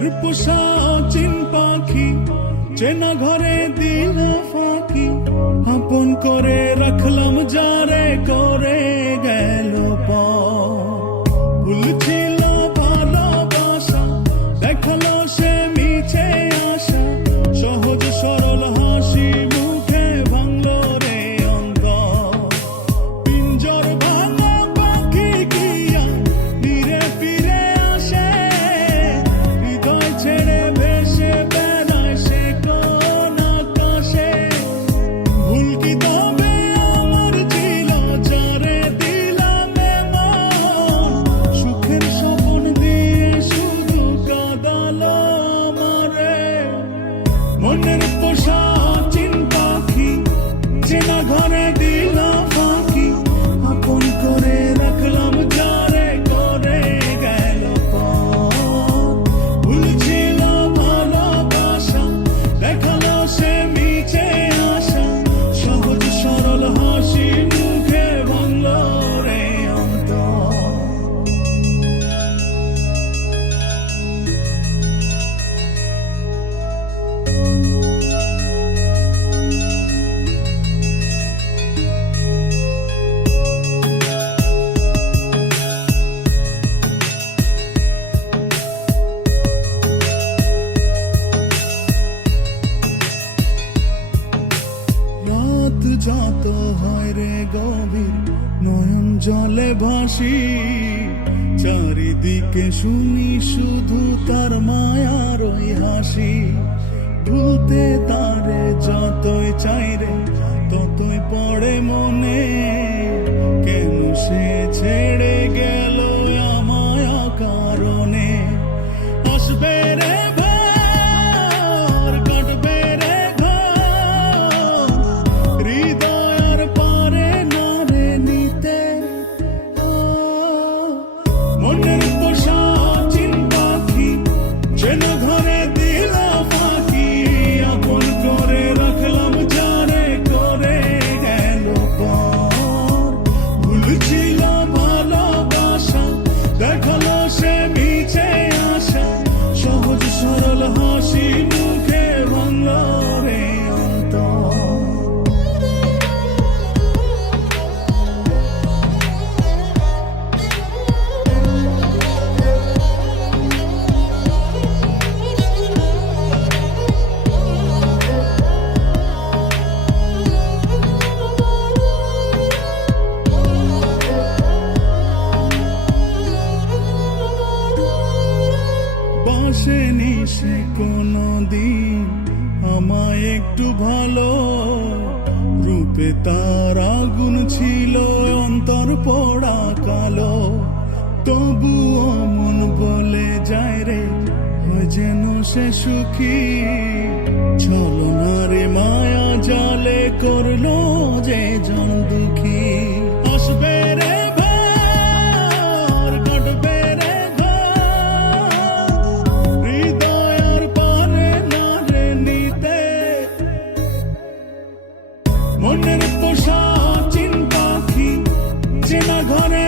মনের পোষা চিন পাখি চেনা ঘরে দিল ফাঁকি, আপন করে রাখলাম যারে করে গেল ভুল ছিল ভালোবাসা, দেখালো সে মিছে আশা, সহজ সরল হাসি মুখে ভাঙলো রে অন্তর। পিঞ্জর ভাঙা পাখি কিয়া ফিরে ফিরে আসে, হৃদয় ছেড়ে ভেসে বেড়ায় সে কোন আকাশে। ভুল কি তবে আমার ছিল যারে দিলাম এমন, সুখের স্বপ্ন দিয়ে শুধু কাঁদালো আমারে। মনের পোষা চিন পাখি চেনা ঘরে দিলাম ফাঁকি, আপন করে রাখলাম যারে করে গেল ভুল ছিল ভালোবাসা, দেখালো সে মিছে আশা, সহজ সরল হাসি মুখে ভাঙলো রে অন্তর। রাত যত হয় রে গভীর নয়ন জলে ভাসি, চারিদিকে শুনি শুধু তার মায়ার ওই হাসি। ভুলতে তারে যতই চাই রে ততই পড়ে মনে, কেন সে ছেড়ে গেল আমায় কারণে। আসবে রে ভোর, কাটবে রে ঘোর, হৃদয় আর পারে না রে নিতে। মনের পোষা চিন পাখি চেনা ঘরে দিলাম ফাঁকি, আপন করে রাখলাম যারে করে গেল ভুল ছিল ভালোবাসা, দেখালো সে মিছে আশা, সহজ সরল হাসি মুখে ভাঙলো রে অন্তর। বাসেনি সে কোনো দিন আমায় একটু ভালো, রূপে তার আগুন ছিল অন্তর পোড়া কালো। তবুও মন বলে যায় রে হয় যেন সে সুখী, ছলনারে মায়া জালে করলো যে জন দুঃখী। আসবে রে ভোর, কাটবে রে ঘোর, হৃদয় আর পারে না রে নিতে। মনের পোষা চিন পাখি চেনা ঘরে